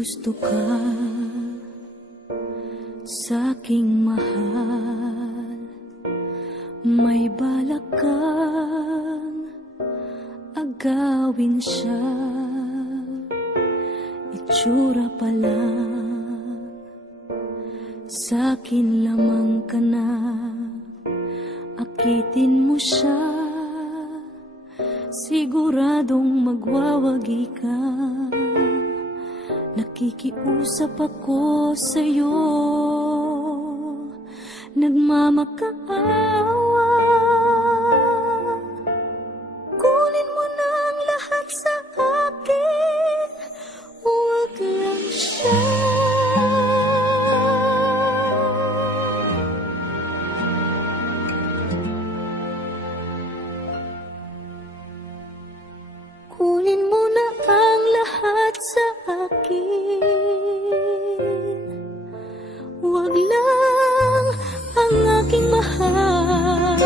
gusto ka sa'king mahal, may balak kang agawin siya. Itsura pa lang, sa'kin lamang ka na, akitin mo siya, siguradong magwawagi ka. Nakikiusap ako sa'yo, nagmamakaawa. Kunin mo na ang lahat sa akin, huwag lang siya. Kunin mo na ang lahat sa akin, huwag lang ang aking mahal.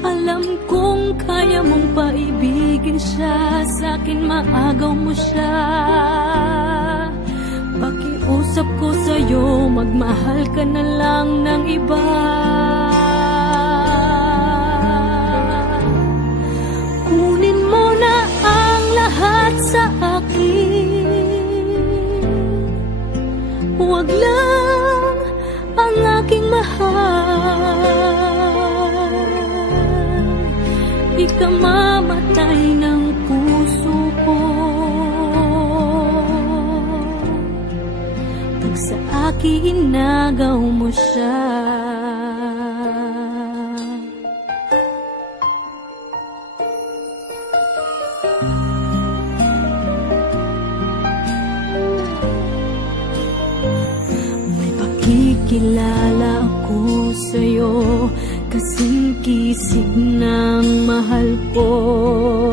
Alam kong kaya mong paibigin siya, sa'kin maagaw mo siya. Pakiusap ko sa'yo, magmahal ka na lang ng iba. Kunin mo na ang lahat sa akin, huwag lang ang aking mahal. Ikamamatay ng puso ko pag sa akin inagaw mo siya. Kilala ako sa'yo, kasing kisig ng mahal ko.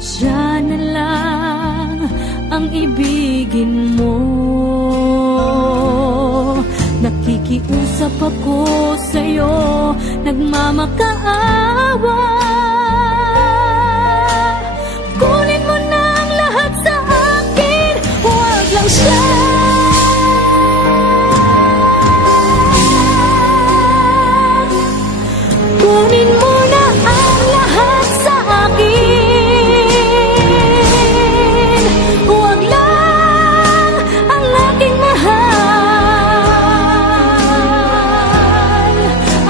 Siya na lang ang ibigin mo. Nakikiusap ako sa'yo, nagmamakaawa. Kunin mo na ang lahat sa akin, huwag lang siya. Kunin mo na ang lahat sa akin, huwag lang ang aking mahal.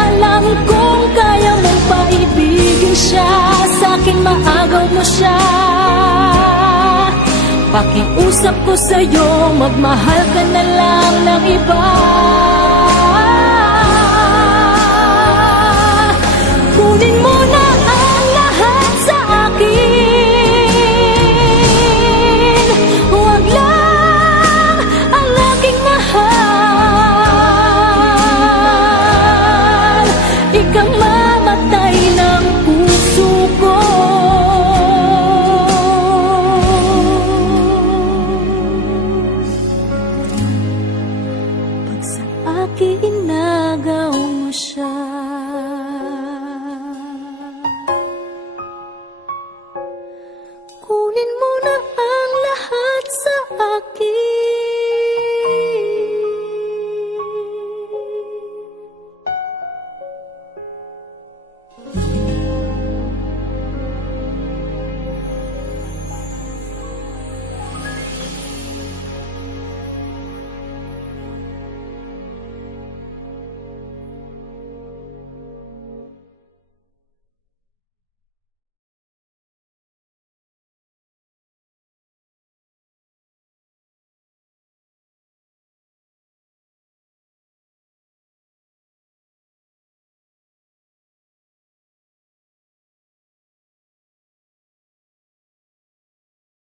Alam kong kaya mong paibigin siya, sa'kin maagaw mo siya. Pakiusap ko sa'yo, magmahal ka na lang ng iba.